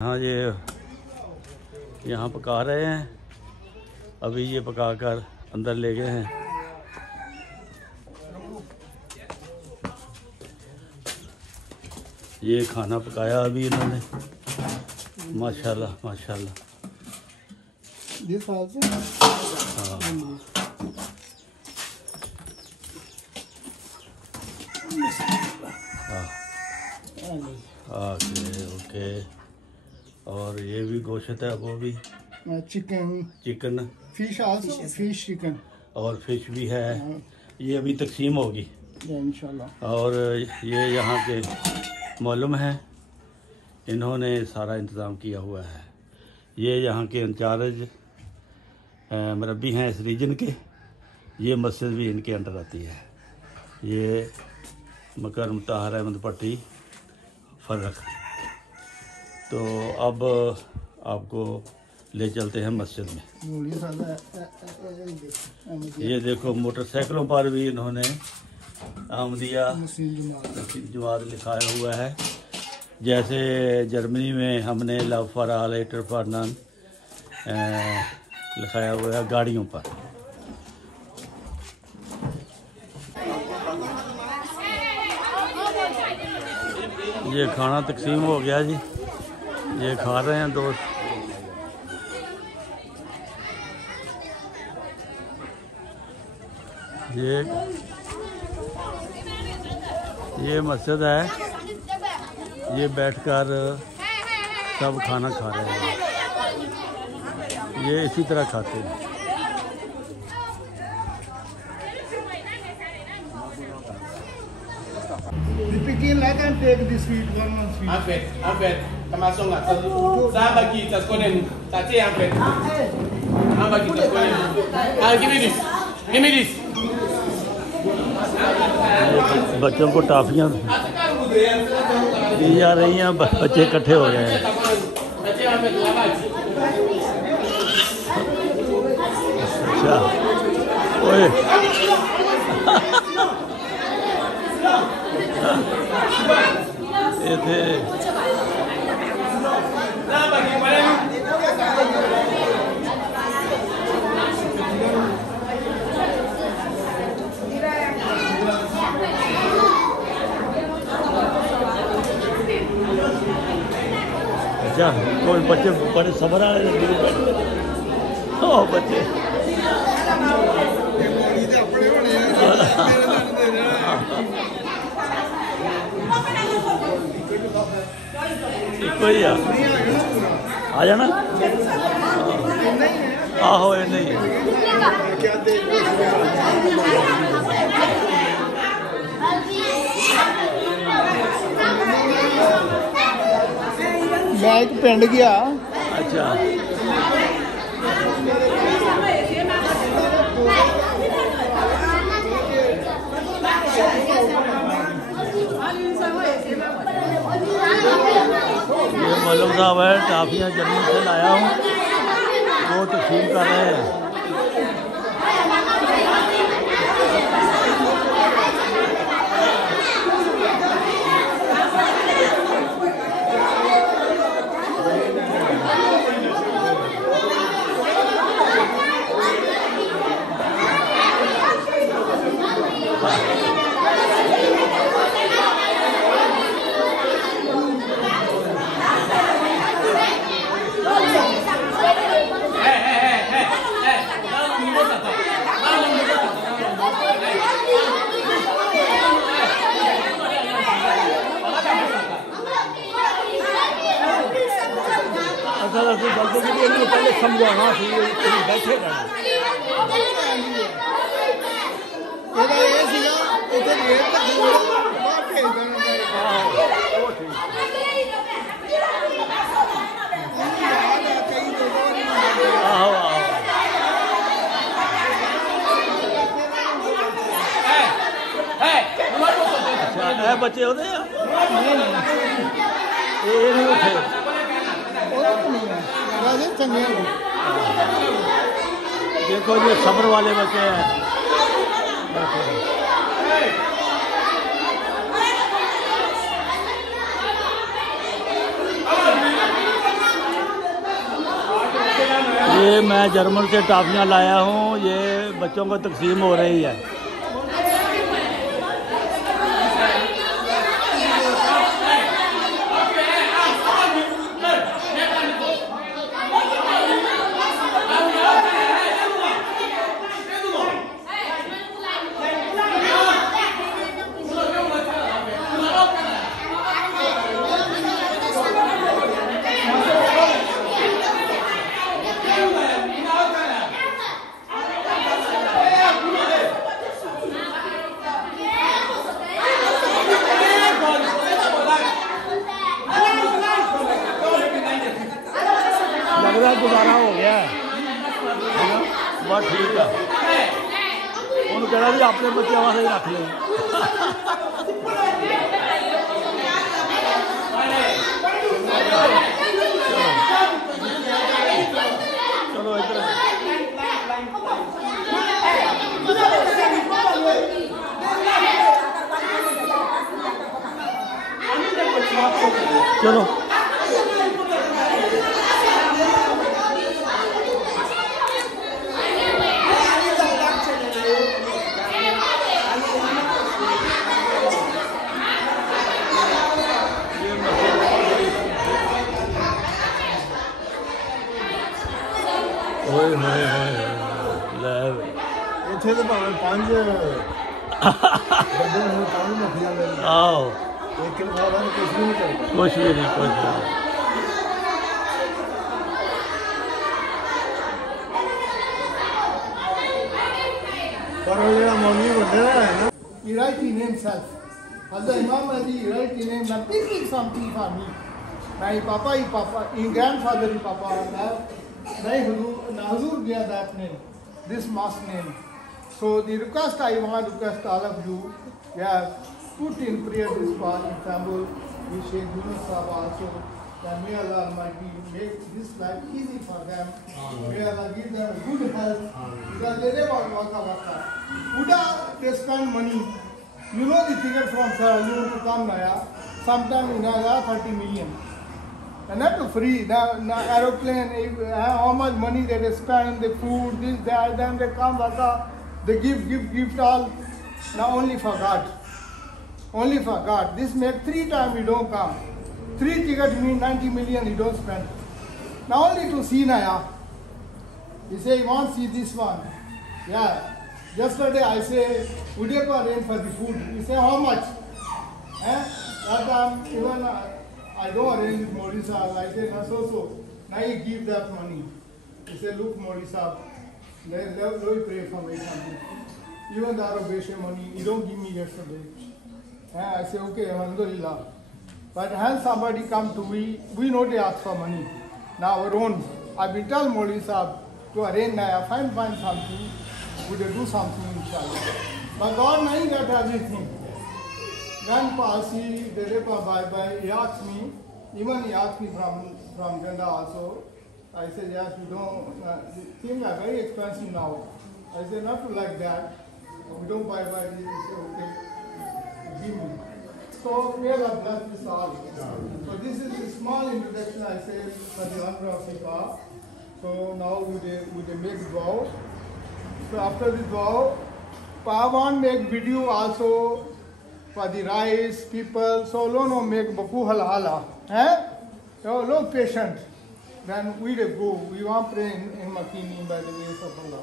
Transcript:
हाँ, ये यहाँ पका रहे हैं। अभी ये पका कर अंदर ले गए हैं। ये खाना पकाया अभी इन्होंने। माशाल्लाह माशाल्लाह। हाँ ओके। और ये भी गोश्त है, वो भी chicken fish also fish chicken और फिश भी है। ये अभी तकसीम होगी इंशाल्लाह। और ये यहाँ के मालूम है, इन्होंने सारा इंतज़ाम किया हुआ है। ये यहाँ के इंचार्ज मुरब्बी हैं इस रीजन के। ये मस्जिद भी इनके अंडर आती है। ये मकर मुताहर अहमद पट्टी फर्रख। तो अब आपको ले चलते हैं मस्जिद में। ये देखो मोटरसाइकिलों पर भी इन्होंने अहमदीया जमात लिखाया हुआ है। जैसे जर्मनी में हमने love for all hater for none लिखाया हुआ है गाड़ियों पर। ये खाना तकसीम हो गया जी। ये खा रहे हैं दोस्त। ये मस्जिद है। ये बैठकर सब खाना खा रहे हैं। ये इसी तरह खाते हैं। Take this sweet one sweet. Afet, termasuk nggak? Saya bagi tas kuning, tadi Afet. Bagi tas kuning. Give me this, give me this. बच्चों को टॉफियाँ दी जा रही हैं। बच्चे इकट्ठे हो गए हैं। अच्छा ओए ये थे। अच्छा कोई बच्चे बड़े सबर आ रहे हैं। बच्चे कोई आ जाना। आहो ये नहीं बैग पिंड गया। अच्छा ये मौलवी साहब है, टाफियाँ जर्मनी से लाया हूँ, वो तकसीम कर रहे हैं। पहले समझाना बैठे अच्छा बच्चे होते हैं। देखो ये सब्र वाले बच्चे हैं। ये मैं जर्मन से टॉफियाँ लाया हूँ, ये बच्चों को तकसीम हो रही है। गुजारा हो गया बस ठीक है। उन्होंने कहा जी अपने बच्चे वाले रख लें। चलो इधर चलो ਇੱਥੇ ਤਾਂ ਭਾਵੇਂ 5 ਬੰਦੇ ਨੂੰ ਤਾਂ ਵੀ ਮੱਖੀਆਂ ਲੈ ਲੈਣ। आओ ਇੱਕ ਲਫਾਫਾ ਨੂੰ ਕੁਛ ਵੀ ਨਹੀਂ ਕਰਦਾ। कुछ भी नहीं कुछ भी नहीं। ਪਰ ਉਹ ਜਿਹੜਾ ਮੌਲਵੀ ਵੱਡਾ ਹੈ ਨਾ, he write in himself. As the Imam Ali write in him, now pick something for me. My papa, his grandfather, papa, Hazur gave that name, this mosque name. So the request I want to request all of you, yeah, put in prayer this part, example, we Sheikh Yunus Sahab also, that may Allah Almighty make this life easy for them. May Allah give them good health. Because they live on waka. Buddha, they spend money. You know the figure from Sierra Leone to come now, sometime in 30 million. And not free, now aeroplane, how much money they spend, the food, this, that, then they come, they give all, now only for God. Only for God. This make 3 times we don't come. 3 tickets mean 90 million you don't spend. Now only to see Naya. He say, you want to see this one. Yeah. Yesterday I say, would you arrange for the food? He say, how much? That time, even I don't arrange with Modi Sahab. I say, no, so. Now he give that money. He say, look, Modi Sahab, let me pray for me something. Even the Arabeshe money, he don't give me yesterday. I say, okay, alhamdulillah. But when somebody come to we know they ask for money. Now our own, I will tell Modi Sahab to arrange Naya, find something, we will do something inshallah. But God knows that everything. Then Pasi, Derepa bye, he asked me, even he asked me from Ganda also. I said, yes, we don't, things are very expensive now. I said, not like that. We don't buy this. He said, okay, give me. So may Allah bless this all. So this is a small introduction I said for the honor of Africa. So now we make dua. So after the dua, I want make video also for the rice people. So no make baku halala. So no patient. Then we go. We want pray in Makini by the grace of Allah.